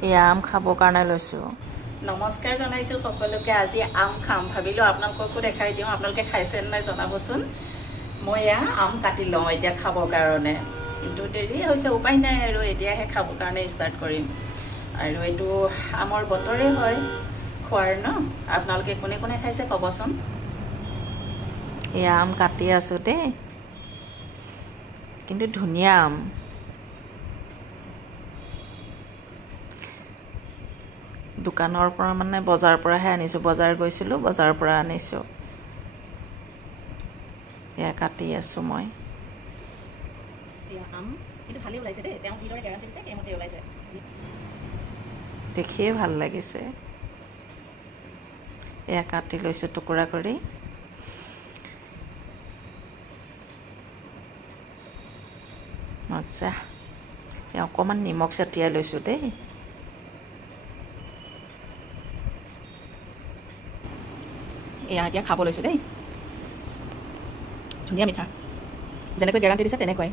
এয়া আম খাবৰ কাৰণে লৈছোঁ। নমস্কাৰ জনাইছোঁ সকলোকে। আজি আম খাম ভাবিলোঁ আপোনালোককো দেখাই দিওঁ। আপোনালোকে খাইছে নাই জনাবচোন। মই এয়া আম কাটি লওঁ এতিয়া খাবৰ কাৰণে, কিন্তু দেৰি হৈছে, উপায় নাই আৰু এতিয়াহে খাবৰ কাৰণে ষ্টাৰ্ট কৰিম। আৰু এইটো আমৰ বতৰে হয় খোৱাৰ ন। আপোনালোকে কোনে কোনে খাইছে ক'বচোন। এয়া আম কাটি আছোঁ দেই, কিন্তু ধুনীয়া আম। দোকানৰ পৰা মানে বজাৰৰ পৰাহে আনিছোঁ, বজাৰ গৈছিলোঁ, বজাৰৰ পৰা আনিছোঁ। এয়া কাটি আছোঁ মই। এয়া আম কিন্তু ভালেই ওলাইছে দেই, তেওঁ যিদৰে গেৰাণ্টি দিছে সেইমতে ওলাইছে। দেখিয়ে ভাল লাগিছে। এয়া কাটি লৈছোঁ টুকুৰা কৰি। আচ্ছা, এয়া অকণমান নিমখ ছটিয়াই লৈছোঁ দেই। এয়া এতিয়া খাব লৈছোঁ দেই। ধুনীয়া মিঠা, যেনেকৈ গেৰাণ্টি দিছে তেনেকুৱাই।